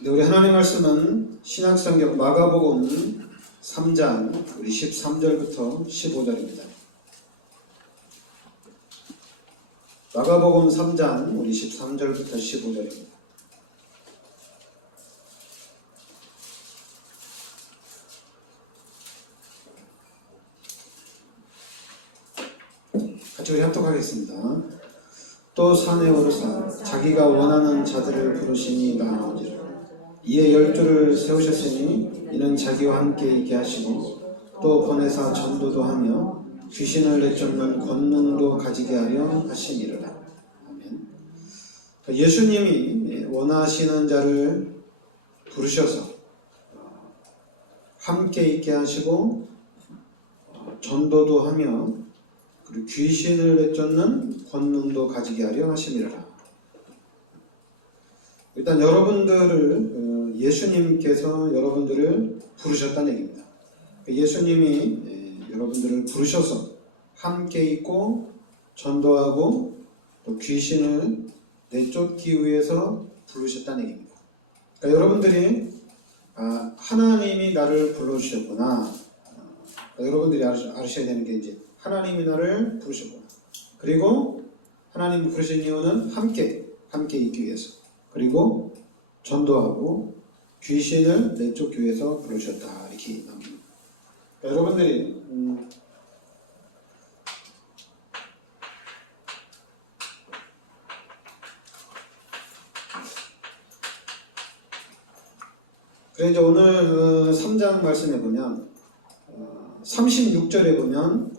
네, 우리 하나님 말씀은 신약성경 마가복음 3장 우리 13절부터 15절입니다. 마가복음 3장 우리 13절부터 15절입니다. 같이 우리 합독하겠습니다. 또 산에 오르사 자기가 원하는 자들을 부르시니 나오니라. 이에 12를 세우셨으니 이는 자기와 함께 있게 하시고 또 보내사 전도도 하며 귀신을 내쫓는 권능도 가지게 하려 하시니라. 아멘. 예수님이 원하시는 자를 부르셔서 함께 있게 하시고 전도도 하며 그리고 귀신을 내쫓는 권능도 가지게 하려 하심이라. 일단 여러분들을 예수님께서 여러분들을 부르셨다는 얘기입니다. 예수님이 여러분들을 부르셔서 함께 있고 전도하고 또 귀신을 내쫓기 위해서 부르셨다는 얘기입니다. 그러니까 여러분들이 하나님이 나를 불러주셨구나. 여러분들이 아셔야 되는 게 이제 하나님이 나를 부르셨구나. 그리고 하나님이 부르신 이유는 함께 있기 위해서. 그리고 전도하고 귀신을 내쫓기 위해서 부르셨다. 이렇게 나옵니다. 여러분들이 그래서 이제 오늘 3장 말씀에 보면 36절에 보면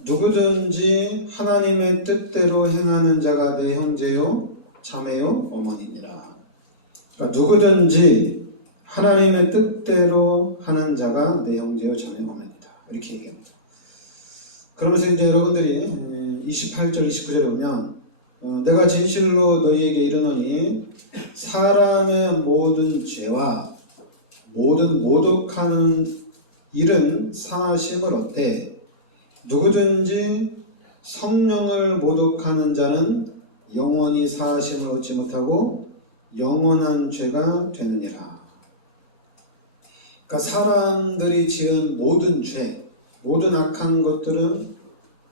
누구든지 하나님의 뜻대로 행하는 자가 내 형제요 자매요 어머니니라. 그러니까 누구든지 하나님의 뜻대로 하는 자가 내 형제요 자매요 어머니다. 이렇게 얘기합니다. 그러면서 이제 여러분들이 28절 29절에 보면 내가 진실로 너희에게 이르노니 사람의 모든 죄와 모든 모독하는 일은 사하심을 얻되 누구든지 성령을 모독하는 자는 영원히 사하심을 얻지 못하고 영원한 죄가 되느니라. 그러니까 사람들이 지은 모든 죄, 모든 악한 것들은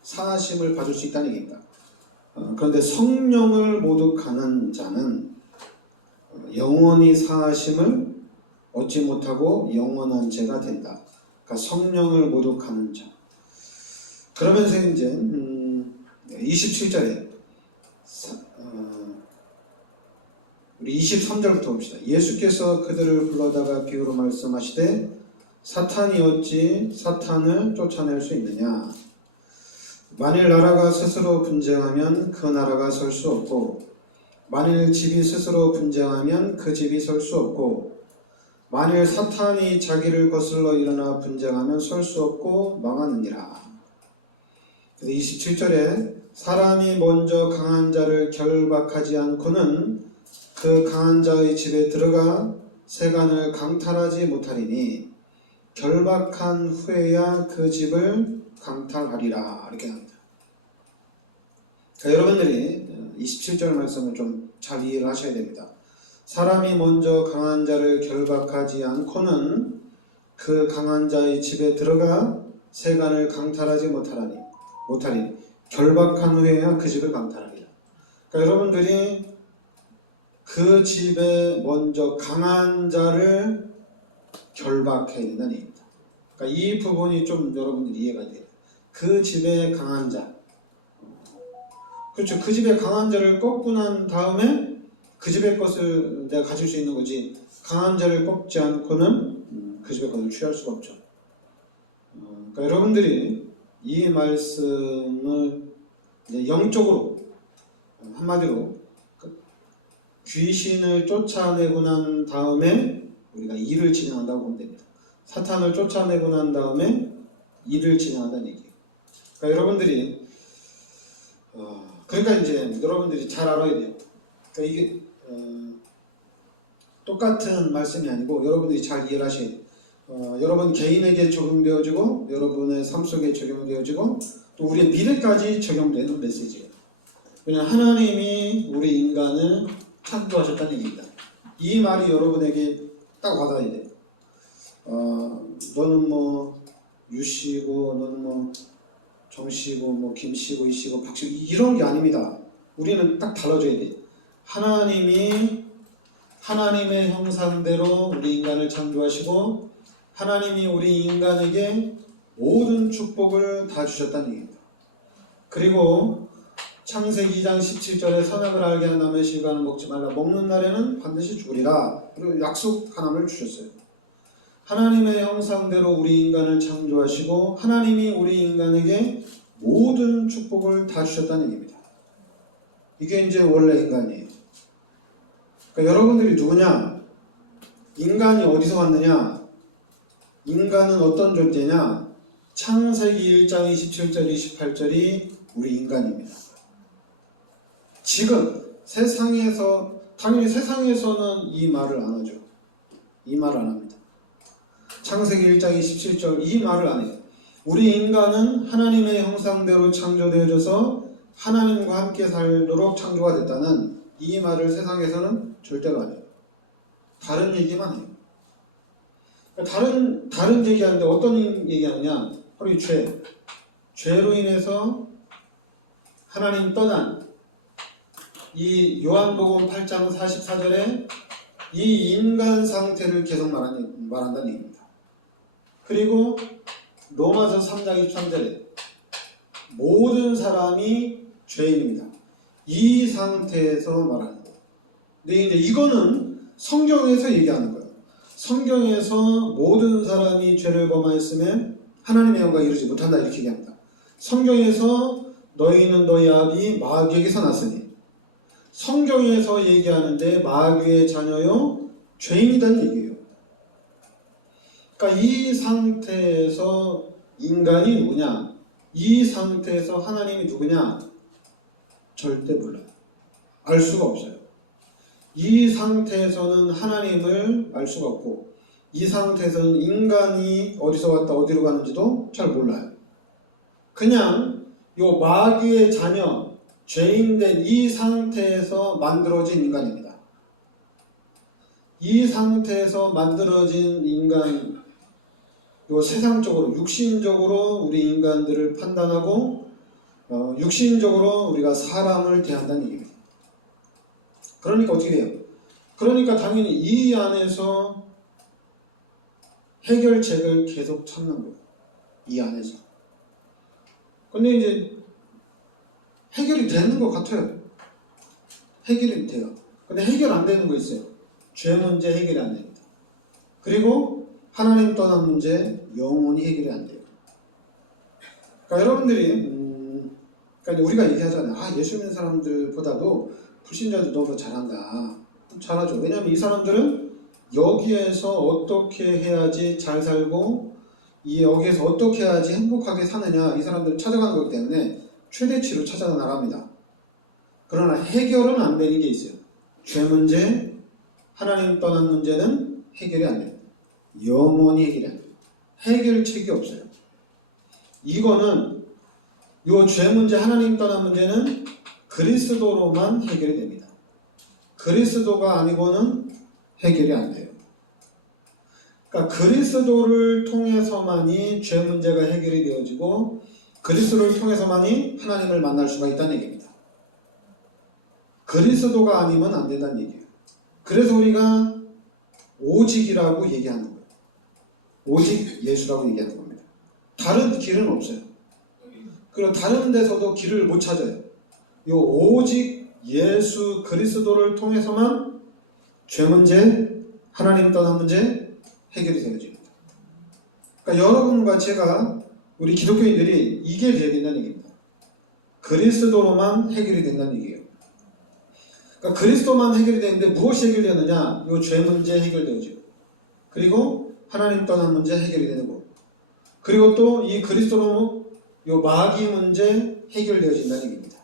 사하심을 받을 수 있다는 얘기입니다. 그런데 성령을 모독하는 자는 영원히 사하심을 얻지 못하고 영원한 죄가 된다. 그러니까 성령을 모독하는 자. 그러면서 이제 27절에 우리 23절부터 봅시다. 예수께서 그들을 불러다가 비유로 말씀하시되 사탄이 어찌 사탄을 쫓아낼 수 있느냐. 만일 나라가 스스로 분쟁하면 그 나라가 설 수 없고 만일 집이 스스로 분쟁하면 그 집이 설 수 없고 만일 사탄이 자기를 거슬러 일어나 분쟁하면 설 수 없고 망하느니라. 그래서 27절에 사람이 먼저 강한 자를 결박하지 않고는 그 강한 자의 집에 들어가 세간을 강탈하지 못하리니 결박한 후에야 그 집을 강탈하리라. 이렇게 합니다. 그러니까 여러분들이 27절 말씀을 좀 잘 이해를 하셔야 됩니다. 사람이 먼저 강한 자를 결박하지 않고는 그 강한 자의 집에 들어가 세간을 강탈하지 못하리니 결박한 후에야 그 집을 강탈하리라. 그러니까 여러분들이 그 집에 먼저 강한 자를 결박해야 된다는 얘기입니다. 그러니까 이 부분이 좀 여러분들이 이해가 돼요. 그 집에 강한 자. 그렇죠. 그 집에 강한 자를 꺾고 난 다음에 그 집의 것을 내가 가질 수 있는 거지. 강한 자를 꺾지 않고는 그 집의 것을 취할 수가 없죠. 그러니까 여러분들이 이 말씀을 이제 영적으로 한마디로 귀신을 쫓아내고 난 다음에 우리가 일을 진행한다고 보면 됩니다. 사탄을 쫓아내고 난 다음에 일을 진행한다는 얘기예요. 그러니까 여러분들이 그러니까 이제 여러분들이 잘 알아야 돼요. 그러니까 이게 똑같은 말씀이 아니고 여러분들이 잘 이해를 하셔야 돼요. 여러분 개인에게 적용되어지고 여러분의 삶 속에 적용되어지고 또 우리의 미래까지 적용되는 메시지예요. 왜냐하면 하나님이 우리 인간을 창조하셨다는 얘기입니다. 이 말이 여러분에게 딱 와닿아야 돼요. 너는 뭐 유씨고 너는 뭐 정씨고 뭐 김씨고 이씨고 박씨고 이런 게 아닙니다. 우리는 딱 달라져야 돼요. 하나님이 하나님의 형상대로 우리 인간을 창조하시고 하나님이 우리 인간에게 모든 축복을 다 주셨다는 얘기입니다. 그리고 창세기 2장 17절에 선악을 알게 한 다음에 실과는 먹지 말라. 먹는 날에는 반드시 죽으리라. 그리고 약속 하나를 주셨어요. 하나님의 형상대로 우리 인간을 창조하시고 하나님이 우리 인간에게 모든 축복을 다 주셨다는 얘기입니다. 이게 이제 원래 인간이에요. 그러니까 여러분들이 누구냐? 인간이 어디서 왔느냐? 인간은 어떤 존재냐? 창세기 1장 27절 28절이 우리 인간입니다. 지금 세상에서 당연히 세상에서는 이 말을 안 하죠. 이 말을 안 합니다. 창세기 1장 27절 이 말을 안 해요. 우리 인간은 하나님의 형상대로 창조되어져서 하나님과 함께 살도록 창조가 됐다는 이 말을 세상에서는 절대로 안 해요. 다른 얘기만 해요. 다른 얘기하는데 어떤 얘기하느냐? 바로 이 죄. 죄로 인해서 하나님 떠난 이 요한복음 8장 44절에 이 인간 상태를 계속 말한다는 얘기입니다. 그리고 로마서 3장 23절에 모든 사람이 죄인입니다. 이 상태에서 말하는 거예요. 근데 이제 이거는 성경에서 얘기하는 거예요. 성경에서 모든 사람이 죄를 범하였으면 하나님의 영광을 이루지 못한다 이렇게 얘기합니다. 성경에서 너희는 너희 아비 마귀에게서 났으니 성경에서 얘기하는데 마귀의 자녀요 죄인이라는 얘기예요. 그러니까 이 상태에서 인간이 누구냐? 이 상태에서 하나님이 누구냐? 절대 몰라요. 알 수가 없어요. 이 상태에서는 하나님을 알 수가 없고 이 상태에서는 인간이 어디서 왔다 어디로 가는지도 잘 몰라요. 그냥 요 마귀의 자녀 죄인된 이 상태에서 만들어진 인간입니다. 이 상태에서 만들어진 인간, 요 세상적으로 육신적으로 우리 인간들을 판단하고 육신적으로 우리가 사람을 대한다는 얘기입니다. 그러니까 어떻게 돼요? 그러니까 당연히 이 안에서 해결책을 계속 찾는 거예요. 이 안에서. 근데 이제 해결이 되는 것 같아요. 해결이 돼요. 근데 해결 안 되는 거 있어요. 죄 문제 해결이 안 됩니다. 그리고 하나님 떠난 문제 영원히 해결이 안 돼요. 그러니까 여러분들이 그러니까 우리가 얘기하잖아요. 예수 믿는 사람들보다도 불신자들 너무 잘한다. 잘하죠. 왜냐하면 이 사람들은 여기에서 어떻게 해야지 잘 살고 여기에서 어떻게 해야지 행복하게 사느냐 이 사람들은 찾아가는 거기 때문에 최대치로 찾아나갑니다. 그러나 해결은 안 되는 게 있어요. 죄 문제, 하나님 떠난 문제는 해결이 안 됩니다. 영원히 해결이 안 돼요. 해결책이 없어요. 이거는 요 죄 문제, 하나님 떠난 문제는 그리스도로만 해결이 됩니다. 그리스도가 아니고는 해결이 안 돼요. 그러니까 그리스도를 통해서만이 죄 문제가 해결이 되어지고 그리스도를 통해서만이 하나님을 만날 수가 있다는 얘기입니다. 그리스도가 아니면 안 된다는 얘기예요. 그래서 우리가 오직이라고 얘기하는 거예요. 오직 예수라고 얘기하는 겁니다. 다른 길은 없어요. 그리고 다른 데서도 길을 못 찾아요. 요 오직 예수 그리스도를 통해서만 죄 문제, 하나님 떠난 문제 해결이 되어집니다. 그러니까 여러분과 제가 우리 기독교인들이 이게 돼야 된다는 얘기입니다. 그리스도로만 해결이 된다는 얘기예요. 그러니까 그리스도만 해결이 되는데 무엇이 해결되느냐? 요 죄 문제 해결되어지고 그리고 하나님 떠난 문제 해결이 되는 거 그리고 또 이 그리스도로 요 마귀 문제 해결되어진다는 얘기입니다.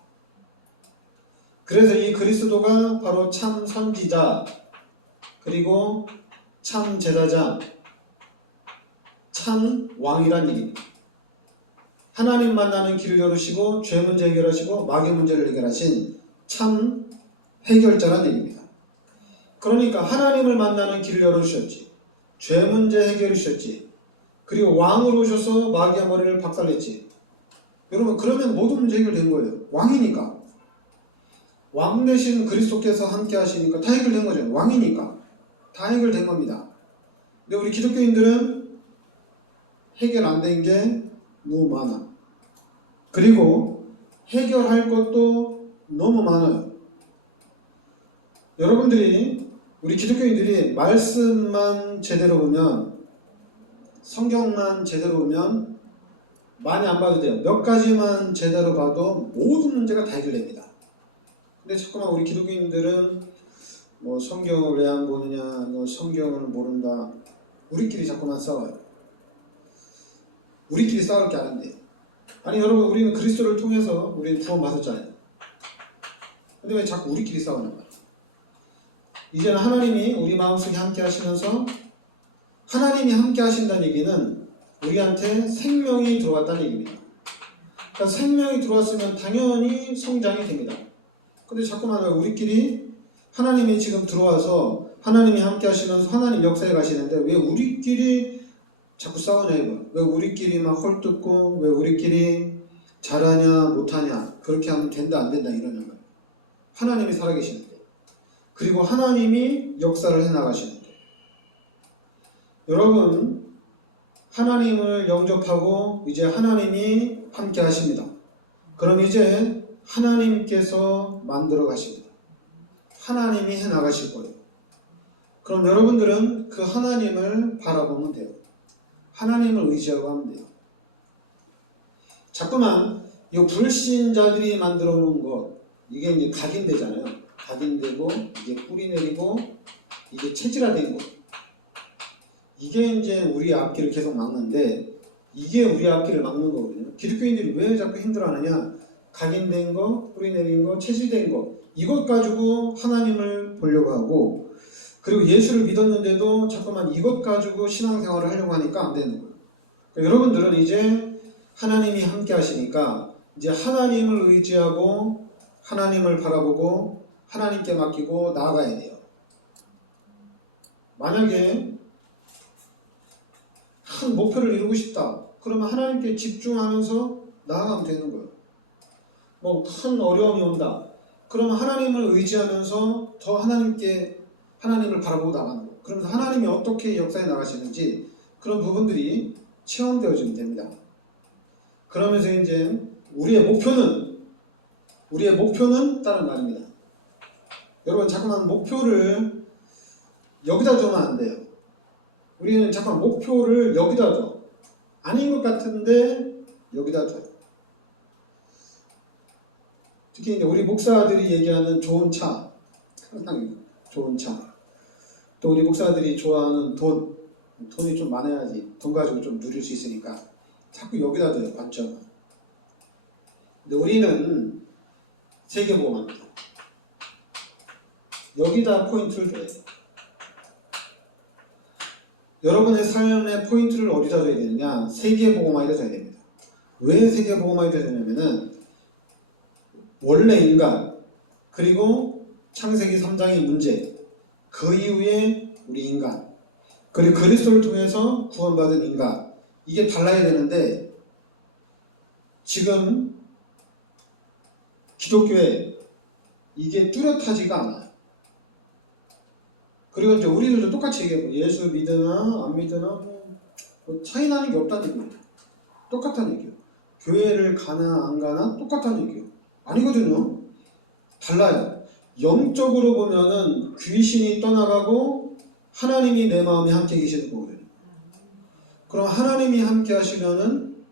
그래서 이 그리스도가 바로 참 선지자 그리고 참 제사장 참 왕이란 얘기입니다. 하나님 만나는 길을 열으시고 죄 문제 해결하시고 마귀 문제를 해결하신 참 해결자란 얘기입니다. 그러니까 하나님을 만나는 길을 열어주셨지. 죄 문제 해결해 주셨지. 그리고 왕으로 오셔서 마귀의 머리를 박살냈지. 여러분, 그러면 모든 문제 해결된 거예요. 왕이니까. 왕 대신 그리스도께서 함께 하시니까 다 해결된 거죠. 왕이니까. 다 해결된 겁니다. 근데 우리 기독교인들은 해결 안 된 게 너무 많아. 그리고 해결할 것도 너무 많아요. 여러분들이, 우리 기독교인들이 말씀만 제대로 보면, 성경만 제대로 보면 많이 안 봐도 돼요. 몇 가지만 제대로 봐도 모든 문제가 다 해결됩니다. 근데 자꾸만 우리 기독교인들은 뭐 성경을 왜 안 보느냐, 너 성경을 모른다. 우리끼리 자꾸만 싸워요. 우리끼리 싸울 게 아닌데. 아니 여러분, 우리는 그리스도를 통해서 우리는 구원받았잖아요. 근데 왜 자꾸 우리끼리 싸우는 거야? 이제는 하나님이 우리 마음속에 함께 하시면서, 하나님이 함께 하신다는 얘기는 우리한테 생명이 들어왔다는 얘기입니다. 그러니까 생명이 들어왔으면 당연히 성장이 됩니다. 근데 자꾸만 우리끼리, 하나님이 지금 들어와서 하나님이 함께 하시면서 하나님 역사에 가시는데 왜 우리끼리 자꾸 싸우냐 이거. 왜 우리끼리 막 헐뜯고, 왜 우리끼리 잘하냐 못하냐, 그렇게 하면 된다 안 된다 이러는 거예요. 하나님이 살아계시는데, 그리고 하나님이 역사를 해나가시는데. 여러분, 하나님을 영접하고 이제 하나님이 함께 하십니다. 그럼 이제 하나님께서 만들어 가십니다. 하나님이 해나가실 거예요. 그럼 여러분들은 그 하나님을 바라보면 돼요. 하나님을 의지하고 하면 돼요. 자꾸만 이 불신자들이 만들어 놓은 것, 이게 이제 각인되잖아요. 각인되고, 이게 뿌리 내리고, 이게 체질화된 것. 이게 이제 우리 앞길을 계속 막는데, 이게 우리 앞길을 막는 거거든요. 기독교인들이 왜 자꾸 힘들어하느냐? 각인된 거, 뿌리 내린 거, 체질된 거, 이것 가지고 하나님을 보려고 하고, 그리고 예수를 믿었는데도 자꾸만 이것 가지고 신앙생활을 하려고 하니까 안 되는 거예요. 그러니까 여러분들은 이제 하나님이 함께 하시니까 이제 하나님을 의지하고 하나님을 바라보고 하나님께 맡기고 나아가야 돼요. 만약에 큰 목표를 이루고 싶다. 그러면 하나님께 집중하면서 나아가면 되는 거예요. 뭐 큰 어려움이 온다. 그러면 하나님을 의지하면서 더 하나님을 바라보고 나가는 거예요. 그러면서 하나님이 어떻게 역사에 나가시는지 그런 부분들이 체험되어지면 됩니다. 그러면서 이제 우리의 목표는 다른 말입니다. 여러분, 자꾸만 목표를 여기다 두면 안 돼요. 우리는 자꾸만 목표를 여기다 둬. 아닌 것 같은데 여기다 둬요. 특히 이제 우리 목사들이 얘기하는 좋은 차, 항상 좋은 차. 또 우리 목사들이 좋아하는 돈이 좀 많아야지 돈 가지고 좀 누릴 수 있으니까 자꾸 여기다 둬요, 관점을. 근데 우리는 세계보험합니다. 여기다 포인트를 둬야 돼요. 여러분의 삶의 포인트를 어디다 둬야 되느냐? 세계보험에다 둬야 됩니다. 왜 세계보험에다 둬냐면은 원래 인간, 그리고 창세기 3장의 문제, 그 이후에 우리 인간, 그리고 그리스도를 통해서 구원받은 인간, 이게 달라야 되는데 지금 기독교에 이게 뚜렷하지가 않아요. 그리고 이제 우리들도 똑같이 얘기해요. 예수 믿으나 안 믿으나 뭐 차이 나는 게 없다는 얘기예요. 똑같다는 얘기예요. 교회를 가나 안 가나 똑같다는 얘기예요. 아니거든요. 달라요. 영적으로 보면은 귀신이 떠나가고 하나님이 내 마음에 함께 계시는 거거든요. 그럼 하나님이 함께 하시면은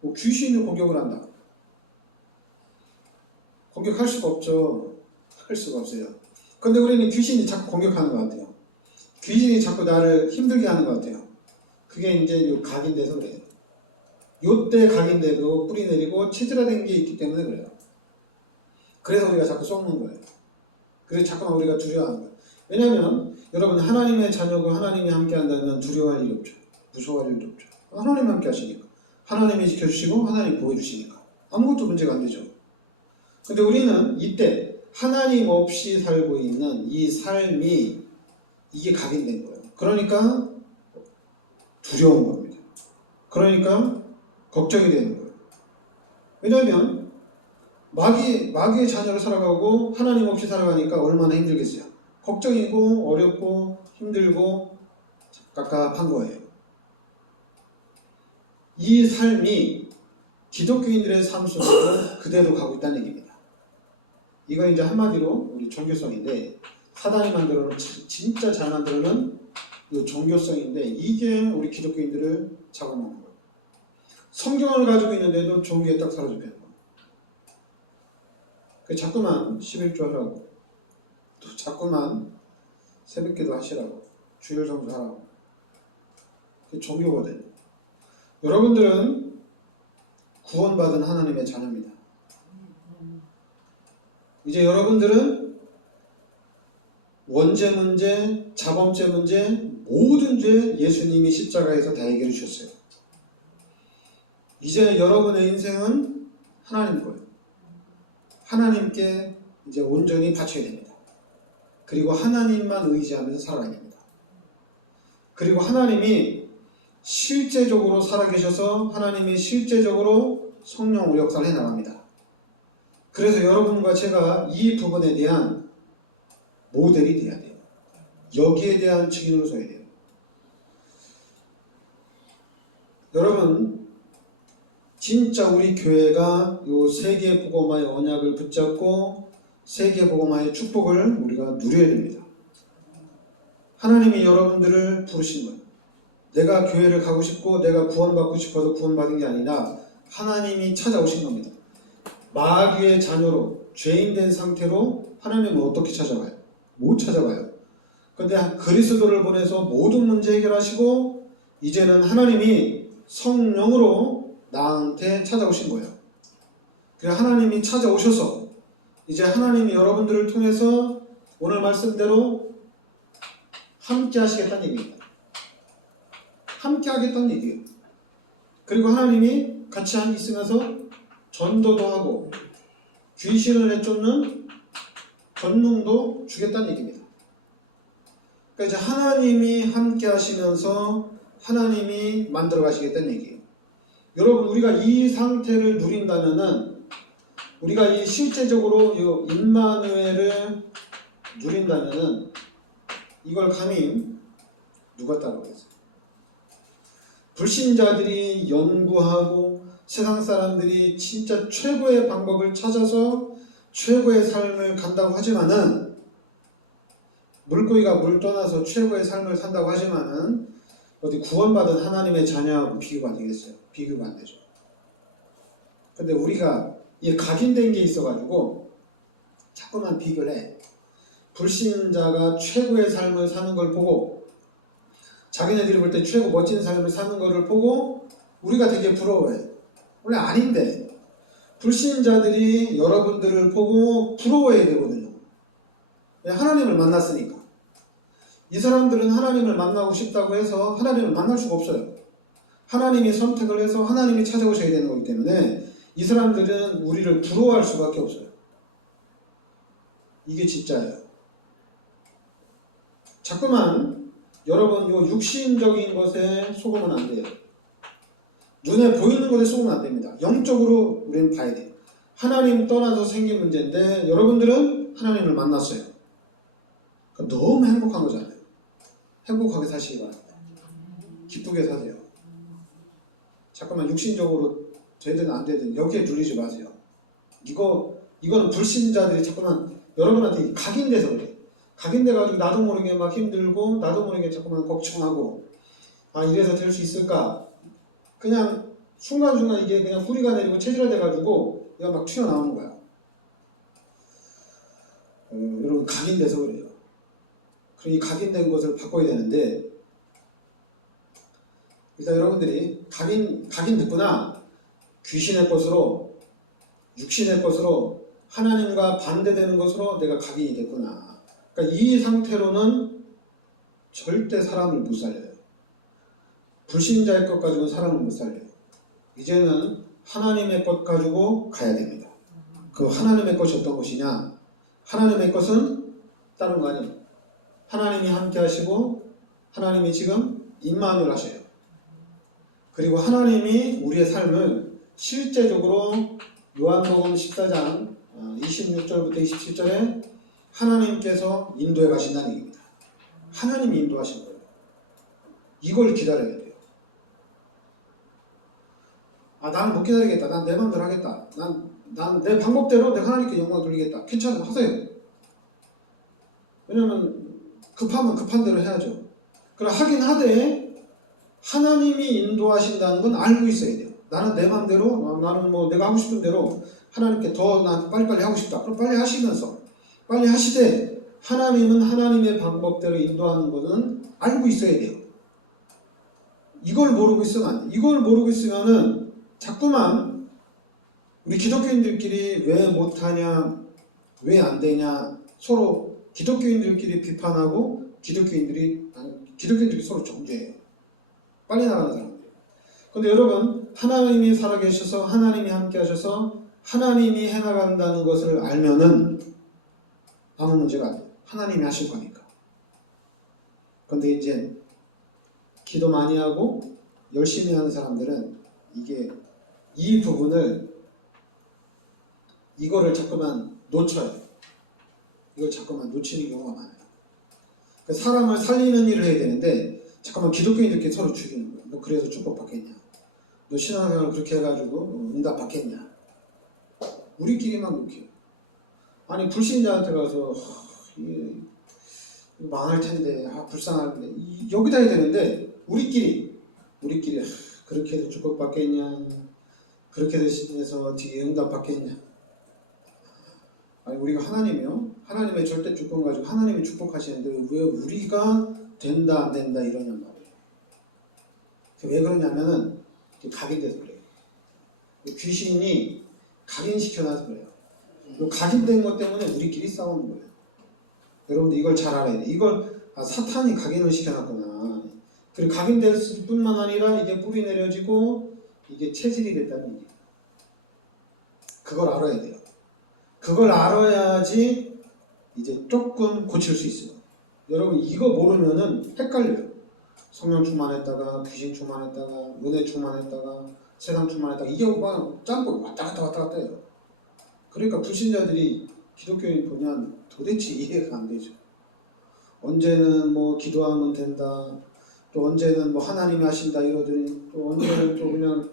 뭐 귀신이 공격을 한다. 공격할 수가 없죠. 할 수가 없어요. 근데 우리는 귀신이 자꾸 공격하는 것 같아요. 귀신이 자꾸 나를 힘들게 하는 것 같아요. 그게 이제 각인돼서 그래요. 요때 각인되고 뿌리 내리고 체질화된 게 있기 때문에 그래요. 그래서 우리가 자꾸 썩는 거예요. 그래서 자꾸만 우리가 두려워하는 거예요. 왜냐하면 여러분, 하나님의 자녀고 하나님이 함께 한다면 두려워할 일이 없죠. 무서워할 일도 없죠. 하나님 함께 하시니까. 하나님이 지켜주시고 하나님이 보호해주시니까 아무것도 문제가 안 되죠. 근데 우리는 이때 하나님 없이 살고 있는 이 삶이 이게 각인된 거예요. 그러니까 두려운 겁니다. 그러니까 걱정이 되는 거예요. 왜냐하면 마귀의 자녀로 살아가고 하나님 없이 살아가니까 얼마나 힘들겠어요. 걱정이고 어렵고 힘들고 갑갑한 거예요. 이 삶이 기독교인들의 삶 속으로 그대로 가고 있다는 얘기입니다. 이건 이제 한마디로 우리 종교성인데, 사단이 만들어놓은, 진짜 잘 만들어놓은 이 종교성인데, 이게 우리 기독교인들을 잡아먹는 거예요. 성경을 가지고 있는데도 종교에 딱 사로잡히는 거예요. 자꾸만 11조 하라고, 또 자꾸만 새벽기도 하시라고, 주일 정도 하라고. 그게 종교거든요. 여러분들은 구원받은 하나님의 자녀입니다. 이제 여러분들은 원죄 문제, 자범죄 문제, 모든 죄 예수님이 십자가에서 다 해결해 주셨어요. 이제 여러분의 인생은 하나님 거예요. 하나님께 이제 온전히 바쳐야 됩니다. 그리고 하나님만 의지하면서 살아야 됩니다. 그리고 하나님이 실제적으로 살아계셔서 하나님이 실제적으로 성령으로 역사를 해나갑니다. 그래서 여러분과 제가 이 부분에 대한 모델이 돼야 돼요. 여기에 대한 증인으로 서야 돼요. 여러분, 진짜 우리 교회가 요 세계복음화의 언약을 붙잡고 세계복음화의 축복을 우리가 누려야 됩니다. 하나님이 여러분들을 부르신 거예요. 내가 교회를 가고 싶고 내가 구원받고 싶어서 구원받은 게 아니라 하나님이 찾아오신 겁니다. 마귀의 자녀로 죄인된 상태로 하나님은 어떻게 찾아가요? 못 찾아가요. 그런데 그리스도를 보내서 모든 문제 해결하시고 이제는 하나님이 성령으로 나한테 찾아오신 거예요. 그래서 하나님이 찾아오셔서 이제 하나님이 여러분들을 통해서 오늘 말씀대로 함께 하시겠다는 얘기입니다. 함께 하겠다는 얘기예요. 그리고 하나님이 같이 있으면서 전도도 하고 귀신을 내쫓는 권능도 주겠다는 얘기입니다. 그러니까 이제 하나님이 함께 하시면서 하나님이 만들어 가시겠다는 얘기예요. 여러분, 우리가 이 상태를 누린다면은, 우리가 이 실제적으로 이 임마누엘을 누린다면은 이걸 감히 누가 따라오겠어요? 불신자들이 연구하고 세상 사람들이 진짜 최고의 방법을 찾아서 최고의 삶을 간다고 하지만은, 물고기가 물 떠나서 최고의 삶을 산다고 하지만은 어디 구원받은 하나님의 자녀하고 비교가 안 되겠어요? 비교가 안 되죠. 근데 우리가 이 각인된 게 있어가지고 자꾸만 비교를 해. 불신자가 최고의 삶을 사는 걸 보고, 자기네들이 볼 때 최고 멋진 삶을 사는 거를 보고 우리가 되게 부러워해. 원래 아닌데 불신자들이 여러분들을 보고 부러워해야 되거든요. 하나님을 만났으니까. 이 사람들은 하나님을 만나고 싶다고 해서 하나님을 만날 수가 없어요. 하나님이 선택을 해서 하나님이 찾아오셔야 되는 거기 때문에 이 사람들은 우리를 부러워할 수밖에 없어요. 이게 진짜예요. 자꾸만 여러분, 요 육신적인 것에 속으면 안 돼요. 눈에 보이는 것에 속으면 안 됩니다. 영적으로 우리는 봐야 돼요. 하나님 떠나서 생긴 문제인데 여러분들은 하나님을 만났어요. 그러니까 너무 행복한 거잖아요. 행복하게 사시기 바랍니다. 기쁘게 사세요. 잠깐만 육신적으로 되든 안 되든 여기에 눌리지 마세요. 이거는 불신자들이 잠깐만 여러분한테 각인돼서 그래. 각인돼가지고 나도 모르게 막 힘들고 나도 모르게 잠깐만 걱정하고, 아 이래서 될 수 있을까? 그냥 순간순간 이게 그냥 뿌리가 내리고 체질화돼가지고 얘가 막 튀어나오는 거야. 여러분, 각인돼서 그래요. 그럼 이 각인된 것을 바꿔야 되는데, 일단 여러분들이 각인됐구나. 귀신의 것으로, 육신의 것으로, 하나님과 반대되는 것으로 내가 각인이 됐구나. 그러니까 이 상태로는 절대 사람을 못 살려요. 불신자의 것 가지고는 사람을 못 살려요. 이제는 하나님의 것 가지고 가야 됩니다. 그 하나님의 것이 어떤 것이냐? 하나님의 것은 다른 거 아니에요. 하나님이 함께 하시고 하나님이 지금 임마누엘 하셔요. 그리고 하나님이 우리의 삶을 실제적으로 요한복음 14장 26절부터 27절에 하나님께서 인도해 가신다는 얘기입니다. 하나님이 인도하신 거예요. 이걸 기다려야 돼요. 나는 못 기다리겠다. 난 내 마음대로 하겠다. 난 내 방법대로 내가 하나님께 영광을 돌리겠다. 괜찮아요. 하세요. 왜냐면 급하면 급한 대로 해야죠. 그럼 하긴 하되 하나님이 인도하신다는 건 알고 있어야 돼요. 나는 내 마음대로, 나는 뭐 내가 하고 싶은 대로 하나님께 더 난 빨리빨리 하고 싶다. 그럼 빨리 하시면서 빨리 하시되 하나님은 하나님의 방법대로 인도하는 것은 알고 있어야 돼요. 이걸 모르고 있으면 안 돼. 이걸 모르고 있으면은 자꾸만 우리 기독교인들끼리 왜 못하냐, 왜 안 되냐 서로 기독교인들끼리 비판하고 기독교인들이 서로 정죄해요. 빨리 나가는 사람들. 근데 여러분, 하나님이 살아계셔서 하나님이 함께 하셔서 하나님이 해나간다는 것을 알면은 아무 문제가 안 돼요. 하나님이 하실 거니까. 근데 이제 기도 많이 하고 열심히 하는 사람들은 이 부분을 이거를 자꾸만 놓쳐요. 이걸 자꾸만 놓치는 경우가 많아요. 사람을 살리는 일을 해야 되는데 잠깐만 기독교인들끼리 서로 죽이는 거예요. 너 그래서 축복받겠냐? 너 신앙생활 그렇게 해가지고 응답 받겠냐? 우리끼리만 놓게요. 아니 불신자한테 가서 이게 망할 텐데 불쌍한데 여기다 해야 되는데 우리끼리 그렇게 해서 축복받겠냐? 그렇게 해서 뒤에 응답 받겠냐? 아니 우리가 하나님이요? 하나님의 절대 주권 가지고 하나님이 축복하시는데 왜 우리가 된다 안 된다 이러냔 말이에요. 왜 그러냐면은 각인돼서 그래요. 귀신이 각인시켜놔서 그래요. 각인된 것 때문에 우리끼리 싸우는 거예요. 여러분들 이걸 잘 알아야 돼요. 이걸 사탄이 각인을 시켜놨구나. 그리고 각인됐을 뿐만 아니라 이게 뿌리 내려지고 이게 체질이 됐다는 얘기예요. 그걸 알아야 돼요. 그걸 알아야지 이제 조금 고칠 수 있어요. 여러분 이거 모르면은 헷갈려요. 성령 충만했다가 귀신 충만했다가 은혜 충만했다가 세상 충만했다가 이게 막 짬뽕 왔다 갔다 해요. 그러니까 불신자들이 기독교인 보면 도대체 이해가 안 되죠. 언제는 뭐 기도하면 된다. 또 언제는 뭐 하나님이 하신다 이러더니 또 언제는 또 그냥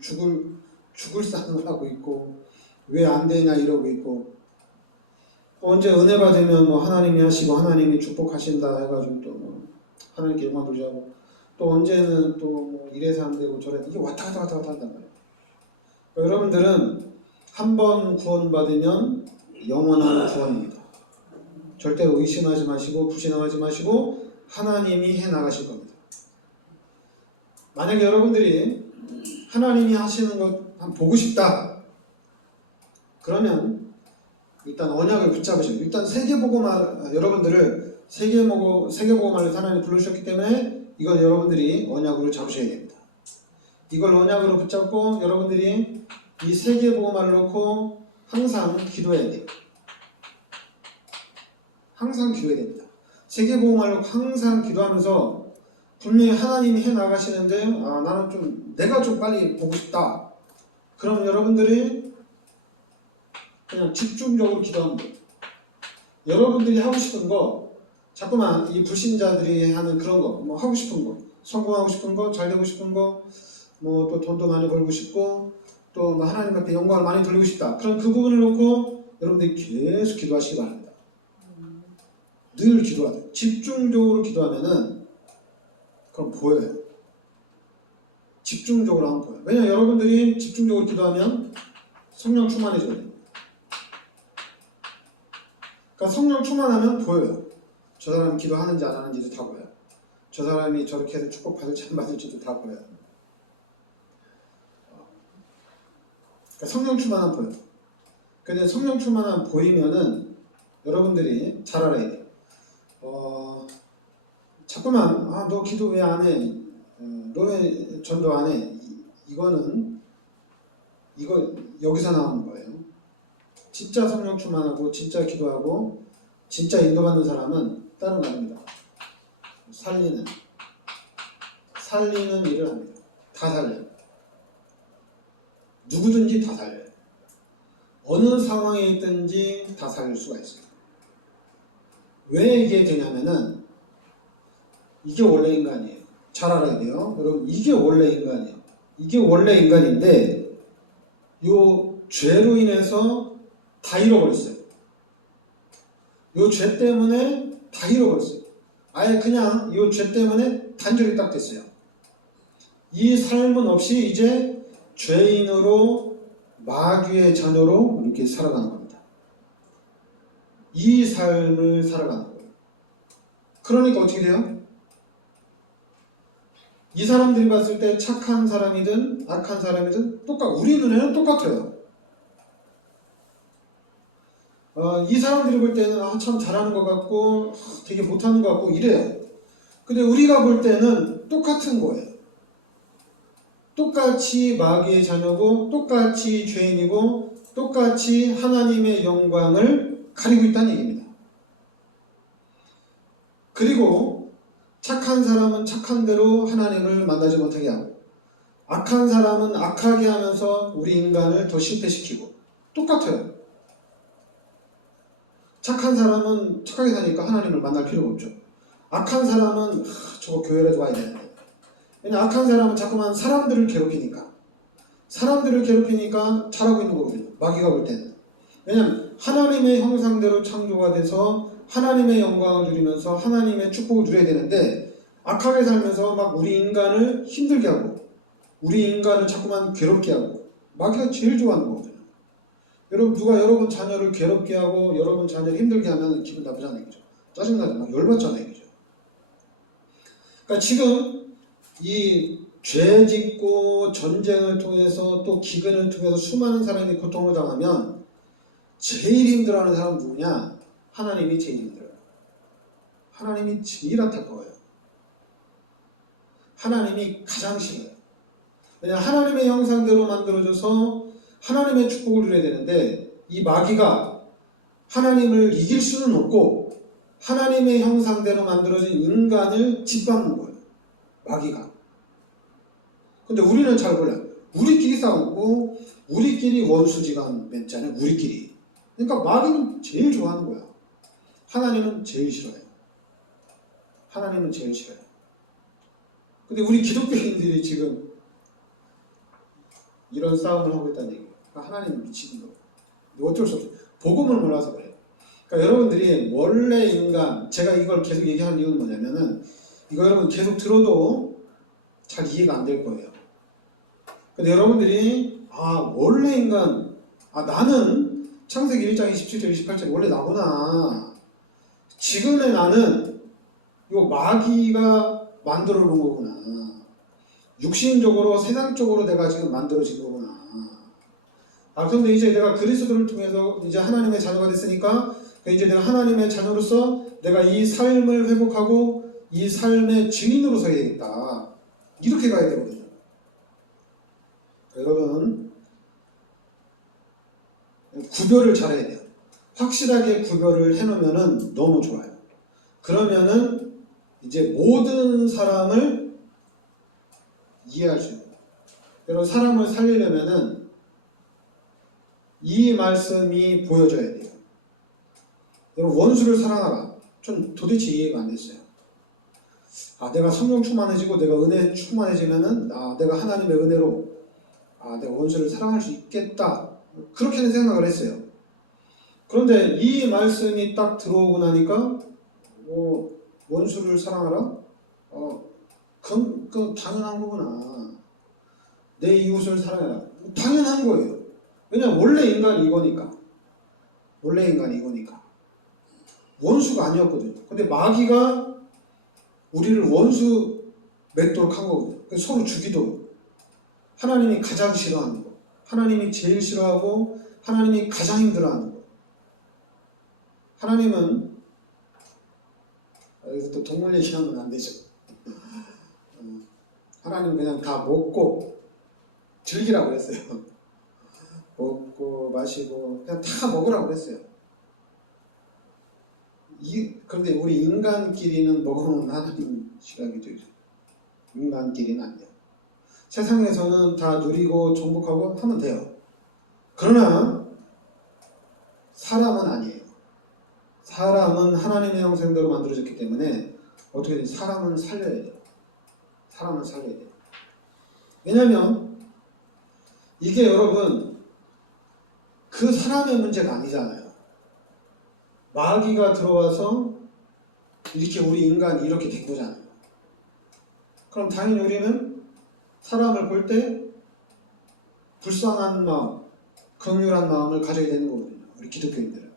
죽을 싸움을 하고 있고 왜 안 되냐 이러고 있고 언제 은혜 받으면 뭐 하나님이 하시고 하나님이 축복하신다 해가지고 또 하나님께 영광 돌리자고 또 언제는 또 이래서 안 되고 저래서 이게 왔다 갔다 한단 말이에요. 그러니까 여러분들은 한 번 구원받으면 영원한 구원입니다. 절대로 의심하지 마시고 불신하지 마시고 하나님이 해나가실 겁니다. 만약에 여러분들이 하나님이 하시는 것 한번 보고 싶다 그러면 일단 언약을 붙잡으시고 일단 세계복음화 여러분들을 세계복음화를 하나님이 불러주셨기 때문에 이걸 여러분들이 언약으로 잡으셔야 됩니다. 이걸 언약으로 붙잡고 여러분들이 이 세계복음화를 놓고 항상 기도해야 돼요. 항상 기도해야 됩니다. 세계복음화를 놓고 항상 기도하면서 분명히 하나님이 해나가시는데 나는 내가 좀 빨리 보고 싶다. 그럼 여러분들이 그냥 집중적으로 기도하면 돼요. 여러분들이 하고 싶은 거 자꾸만 이 불신자들이 하는 그런 거 뭐 하고 싶은 거 성공하고 싶은 거 잘 되고 싶은 거 뭐 또 돈도 많이 벌고 싶고 또 뭐 하나님 앞에 영광을 많이 돌리고 싶다. 그럼 그 부분을 놓고 여러분들이 계속 기도하시기 바랍니다. 늘 기도하세요. 집중적으로 기도하면은 그럼 보여요. 집중적으로 하면 보여요. 왜냐면 여러분들이 집중적으로 기도하면 성령 충만해져야 돼요. 그러니까 성령 충만하면 보여요. 저 사람이 기도하는지 안 하는지도 다 보여요. 저 사람이 저렇게 해서 축복받을지 안 받을지도 다 보여요. 그러니까 성령 충만하면 보여요. 근데 성령 충만하면 보이면은 여러분들이 잘 알아야 돼요. 자꾸만 너 기도 왜 안 해? 너 왜 전도 안 해? 이거 여기서 나오는 거예요. 진짜 성령 충만하고 진짜 기도하고 진짜 인도받는 사람은 다른 말입니다. 살리는 일을 합니다. 다 살려요. 누구든지 다 살려요. 어느 상황에 있든지 다 살릴 수가 있어요. 왜 이게 되냐면은 이게 원래 인간이에요. 잘 알아야 돼요. 여러분, 이게 원래 인간이에요. 이게 원래 인간인데 요 죄로 인해서 다 잃어버렸어요. 요 죄 때문에 다 잃어버렸어요. 아예 그냥 요 죄 때문에 단절이 딱 됐어요. 이 삶은 없이 이제 죄인으로 마귀의 자녀로 이렇게 살아가는 겁니다. 이 삶을 살아가는 거예요. 그러니까 어떻게 돼요? 이 사람들이 봤을 때 착한 사람이든 악한 사람이든 우리 눈에는 똑같아요. 이 사람들이 볼 때는 참 잘하는 것 같고 되게 못하는 것 같고 이래요. 근데 우리가 볼 때는 똑같은 거예요. 똑같이 마귀의 자녀고 똑같이 죄인이고 똑같이 하나님의 영광을 가리고 있다는 얘기입니다. 그리고 착한 사람은 착한 대로 하나님을 만나지 못하게 하고 악한 사람은 악하게 하면서 우리 인간을 더 실패시키고 똑같아요. 착한 사람은 착하게 사니까 하나님을 만날 필요가 없죠. 악한 사람은 저거 교회라도 와야 되는데. 왜냐면 악한 사람은 자꾸만 사람들을 괴롭히니까 잘하고 있는 거거든요. 마귀가 볼 때는. 왜냐면 하나님의 형상대로 창조가 돼서 하나님의 영광을 누리면서 하나님의 축복을 누려야 되는데 악하게 살면서 막 우리 인간을 힘들게 하고 우리 인간을 자꾸만 괴롭게 하고 마귀가 제일 좋아하는 거거든요. 여러분, 누가 여러분 자녀를 괴롭게 하고 여러분 자녀를 힘들게 하면 기분 나쁘잖아요. 그죠? 짜증나죠. 막 열받잖아요. 그죠? 그러니까 지금 이 죄 짓고 전쟁을 통해서 또 기근을 통해서 수많은 사람이 고통을 당하면 제일 힘들어하는 사람은 누구냐? 하나님이 제일 힘들어요. 하나님이 제일 안타까워요. 하나님이 가장 싫어요. 왜냐하면 하나님의 형상대로 만들어져서 하나님의 축복을 누려야 되는데 이 마귀가 하나님을 이길 수는 없고 하나님의 형상대로 만들어진 인간을 짓밟는 거예요. 마귀가. 근데 우리는 잘 몰라요. 우리끼리 싸우고 우리끼리 원수지간 맺잖아요. 우리끼리. 그러니까 마귀는 제일 좋아하는 거야. 하나님은 제일 싫어요. 하나님은 제일 싫어요. 근데 우리 기독교인들이 지금 이런 싸움을 하고 있다는 얘기예요. 그러니까 하나님은 미치는 거예요. 어쩔 수 없어요. 복음을 몰라서 그래요. 그러니까 여러분들이 원래 인간, 제가 이걸 계속 얘기하는 이유는 뭐냐면은 이거 여러분 계속 들어도 잘 이해가 안 될 거예요. 근데 여러분들이 원래 인간, 나는 창세기 1장 27절 28절 원래 나구나. 지금의 나는 요 마귀가 만들어 놓은 거구나. 육신적으로 세상적으로 내가 지금 만들어진 거구나. 그런데 이제 내가 그리스도를 통해서 이제 하나님의 자녀가 됐으니까 이제 내가 하나님의 자녀로서 내가 이 삶을 회복하고 이 삶의 증인으로 서야 되겠다. 이렇게 가야 되거든요. 여러분, 구별을 잘해야 돼요. 확실하게 구별을 해놓으면 너무 좋아요. 그러면은 이제 모든 사람을 이해할 수 있어요. 여러분, 사람을 살리려면은 이 말씀이 보여져야 돼요. 여러분, 원수를 사랑하라. 전 도대체 이해가 안 됐어요. 내가 성령 충만해지고 내가 은혜 충만해지면은 내가 하나님의 은혜로 내가 원수를 사랑할 수 있겠다. 그렇게는 생각을 했어요. 그런데 이 말씀이 딱 들어오고 나니까 원수를 사랑하라? 그건 당연한 거구나. 내 이웃을 사랑해라. 당연한 거예요. 왜냐면 원래 인간이 이거니까. 원수가 아니었거든요. 근데 마귀가 우리를 원수 맺도록 한 거거든요. 서로 죽이도록. 하나님이 가장 싫어하는 거. 하나님이 제일 싫어하고 하나님이 가장 힘들어하는 거. 하나님은 여기서 또 동물 얘기하면 안 되죠. 하나님은 그냥 다 먹고 즐기라고 그랬어요. 먹고 마시고 그냥 다 먹으라고 그랬어요. 그런데 우리 인간끼리는 먹어놓은 하나님 시각이 되죠. 인간끼리는 안 돼요. 세상에서는 다 누리고 정복하고 하면 돼요. 그러나 사람은 아니에요. 사람은 하나님의 형상대로 만들어졌기 때문에 어떻게든 사람은 살려야 돼요. 사람을 살려야 돼요. 왜냐하면 이게 여러분 그 사람의 문제가 아니잖아요. 마귀가 들어와서 이렇게 우리 인간이 이렇게 된 거잖아요. 그럼 당연히 우리는 사람을 볼 때 불쌍한 마음, 긍휼한 마음을 가져야 되는 거거든요. 우리 기독교인들은.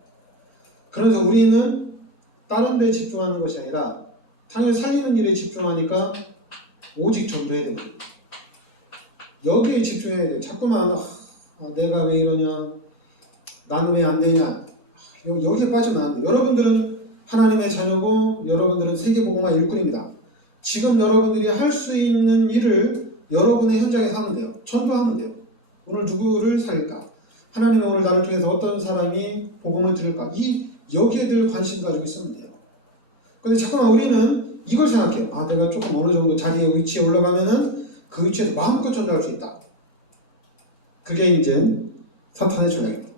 그래서 우리는 다른 데에 집중하는 것이 아니라 당연히 살리는 일에 집중하니까 오직 전도해야 되거든요. 여기에 집중해야 돼요. 자꾸만 내가 왜 이러냐, 나는 왜 안 되냐, 여기에 빠지면 안 돼요. 여러분들은 하나님의 자녀고 여러분들은 세계복음화 일꾼입니다. 지금 여러분들이 할 수 있는 일을 여러분의 현장에서 하면 돼요. 전도하면 돼요. 오늘 누구를 살릴까? 하나님이 오늘 나를 통해서 어떤 사람이 복음을 들을까? 여기에 늘 관심 가지고 있으면 돼요. 근데 자꾸만 우리는 이걸 생각해요. 내가 조금 어느 정도 자리에 위치에 올라가면은 그 위치에서 마음껏 전도할 수 있다. 그게 이제 사탄의 전략입니다.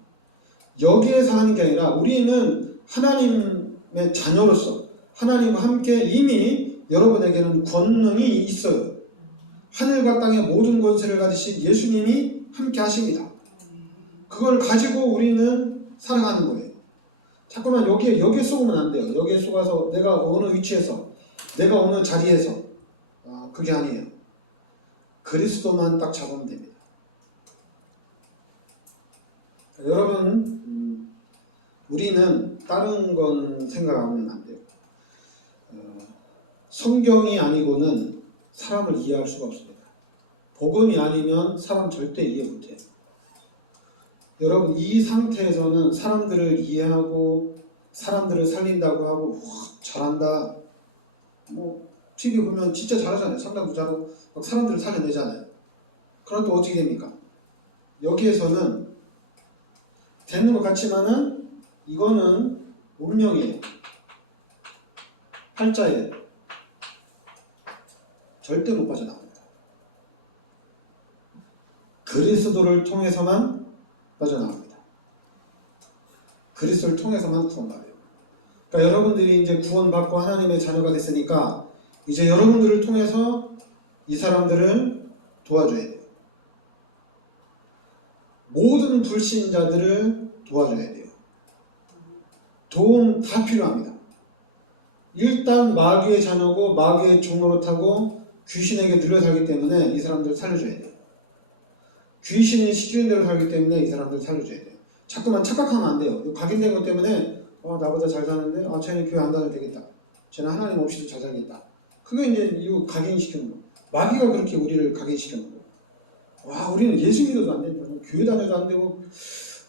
여기에서 하는 게 아니라 우리는 하나님의 자녀로서 하나님과 함께 이미 여러분에게는 권능이 있어요. 하늘과 땅의 모든 권세를 가지신 예수님이 함께 하십니다. 그걸 가지고 우리는 살아가는 거예요. 자꾸만 여기에 속으면 안 돼요. 여기에 속아서 내가 어느 위치에서, 내가 어느 자리에서, 그게 아니에요. 그리스도만 딱 잡으면 됩니다. 여러분, 우리는 다른 건 생각하면 안 돼요. 성경이 아니고는 사람을 이해할 수가 없습니다. 복음이 아니면 사람 절대 이해 못해요. 여러분, 이 상태에서는 사람들을 이해하고 사람들을 살린다고 하고 잘한다. TV 보면 진짜 잘하잖아요. 상담도 잘하고 막 사람들을 살려내잖아요. 그럼 또 어떻게 됩니까? 여기에서는 되는 것 같지만은 이거는 운명이에요. 팔자예요. 절대 못 빠져나옵니다. 그리스도를 통해서만 빠져나옵니다. 그리스도를 통해서만 구원받아요. 그러니까 여러분들이 이제 구원받고 하나님의 자녀가 됐으니까 이제 여러분들을 통해서 이 사람들을 도와줘야 돼요. 모든 불신자들을 도와줘야 돼요. 도움 다 필요합니다. 일단 마귀의 자녀고 마귀의 종노릇하고 귀신에게 눌려 살기 때문에 이 사람들을 살려줘야 돼요. 귀신이 시키는 대로 살기 때문에 이 사람들을 살려줘야 돼요. 자꾸만 착각하면 안 돼요. 각인된 것 때문에 나보다 잘 사는데 쟤는 교회 안 다녀도 되겠다. 쟤는 하나님 없이도 잘 살겠다. 그게 이제 이거 각인시키는 거. 마귀가 그렇게 우리를 각인시키는 거. 우리는 예수 믿어도 안 된다. 교회 다녀도 안 되고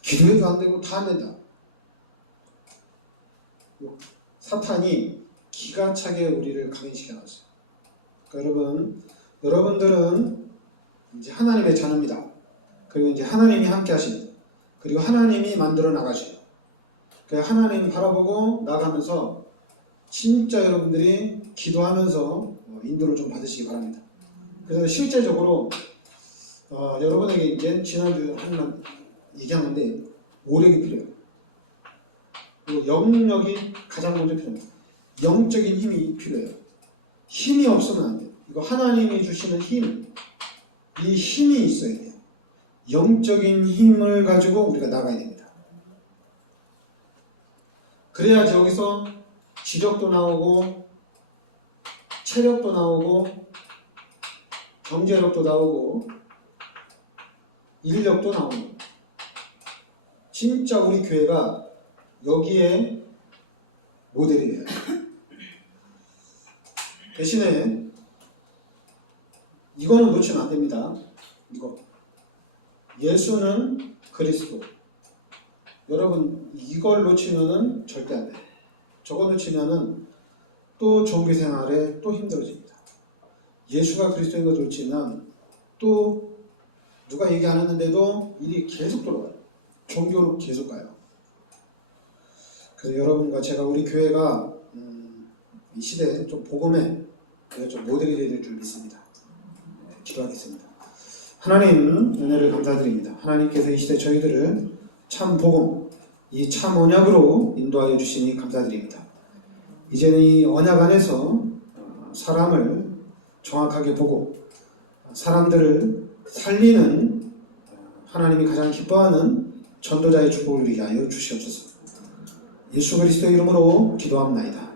기도해도 안 되고 다 안 된다. 사탄이 기가 차게 우리를 각인시켜놨어요. 그러니까 여러분들은 이제 하나님의 자녀입니다. 그리고 이제 하나님이 함께 하십니다. 그리고 하나님이 만들어 나가셔요. 그러니까 하나님 바라보고 나가면서 진짜 여러분들이 기도하면서 인도를 좀 받으시기 바랍니다. 그래서 실제적으로 여러분에게 이제 지난주에 한번 얘기한 건데 오력이 필요해요. 그리고 영력이 가장 먼저 필요합니다. 영적인 힘이 필요해요. 힘이 없으면 안 돼요. 이거 하나님이 주시는 힘, 이 힘이 있어야 돼요. 영적인 힘을 가지고 우리가 나가야 됩니다. 그래야지 여기서 지력도 나오고 체력도 나오고 경제력도 나오고 인력도 나오고 진짜 우리 교회가 여기에 모델이 돼요. 대신에 이거는 놓치면 안 됩니다. 이거 예수는 그리스도. 여러분 이걸 놓치면은 절대 안 돼요. 저거 놓치면은 또 종교 생활에 또 힘들어집니다. 예수가 그리스도인 걸 놓치면 또 누가 얘기 안 했는데도 일이 계속 돌아가요. 종교로 계속 가요. 그래서 여러분과 제가 우리 교회가 이 시대에 좀 복음에 좀 모델이 될 줄 믿습니다. 기도하겠습니다. 하나님 은혜를 감사드립니다. 하나님께서 이 시대 저희들을 참 복음, 이 참 언약으로 인도하여 주시니 감사드립니다. 이제는 이 언약 안에서 사람을 정확하게 보고 사람들을 살리는 하나님이 가장 기뻐하는 전도자의 축복을 누리게 하여 주시옵소서. 예수 그리스도의 이름으로 기도합나이다.